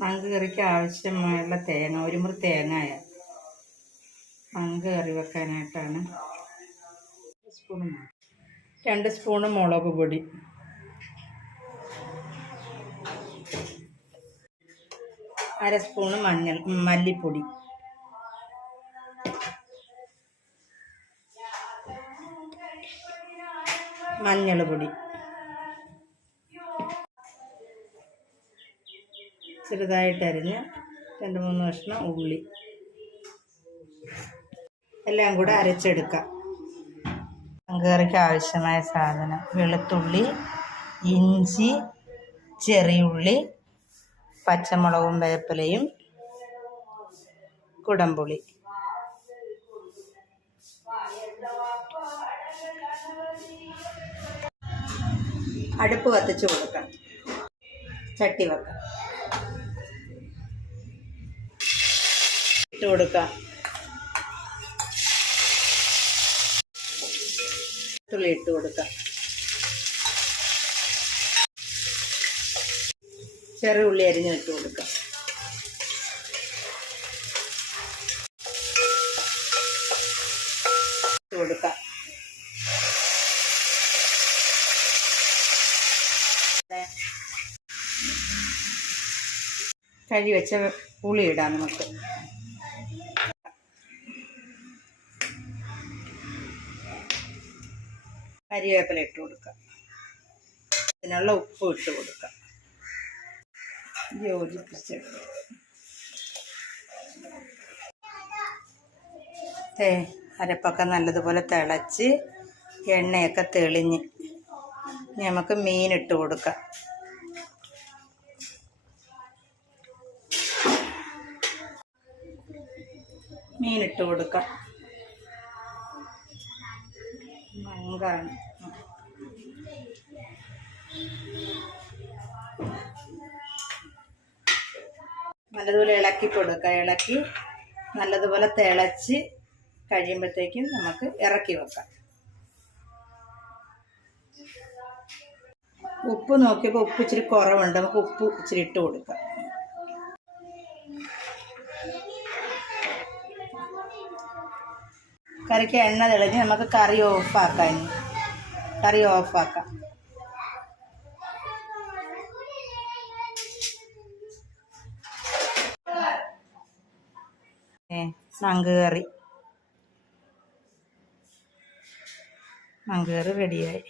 Munk കറിക്ക് ആവശ്യമായുള്ള തേങ്ങ ഒരു മുറി തേങ്ങായ മങ്ക് കറി വെക്കാനായിട്ടാണ്. സ്പൂൺ രണ്ട് സ്പൂണ് മുളക് പൊടി. അര സ്പൂണ് മഞ്ഞൾ മല്ലിപ്പൊടി. മഞ്ഞൾ പൊടി. ചെറുതായിട്ട് അരിഞ്ഞ് രണ്ട് മൂന്ന് കഷ്ണം ഉള്ളി. എല്ലാം കൂടെ അരച്ചെടുക്കാം. കറിക്ക് ആവശ്യമായ സാധനം. വെളുത്തുള്ളി ഇഞ്ചി ചെറിയുള്ളി പച്ചമുളകും വേപ്പിലയും കുടംപുളി. അടുപ്പ് കത്തിച്ച് കൊടുക്കാം. ചട്ടി വെക്കാം. ഇട്ട് കൊടുക്കാം. തുള്ളി ഇട്ട് കൊടുക്കാം. ചെറിയ ഉള്ളി അരിഞ്ഞ് ഇട്ട് കൊടുക്കാം. കൊടുക്കാം. കഴുകി വെച്ച പുളി ഇടാം നമുക്ക്. കരിവേപ്പില ഇട്ട് കൊടുക്കാം അതിനുള്ള ഉപ്പ് ഇട്ട് കൊടുക്കാം യോജിപ്പിച്ചെടുക്കുക. തേ അരപ്പൊക്കെ നല്ലതുപോലെ തിളച്ച് എണ്ണയൊക്കെ തെളിഞ്ഞ് നമുക്ക് മീൻ ഇട്ട് കൊടുക്കാം. മീനിട്ട് കൊടുക്കാം. മങ്കാണ്. നല്ലതുപോലെ ഇളക്കി കൊടുക്കുക. ഇളക്കി നല്ലതുപോലെ തിളച്ച് കഴിയുമ്പോഴത്തേക്കും നമുക്ക് ഇറക്കി വെക്കാം. ഉപ്പ് നോക്കിയപ്പോൾ ഉപ്പ് ഇച്ചിരി കുറവുണ്ട്. നമുക്ക് ഉപ്പ് ഇച്ചിരി ഇട്ട് കൊടുക്കാം. കറിക്ക് എണ്ണ തെളിഞ്ഞ് നമുക്ക് കറി ഓഫാക്കാം കറി ഓഫാക്കാം ഏ നങ്ക് കറി നങ്ക് കറി റെഡിയായി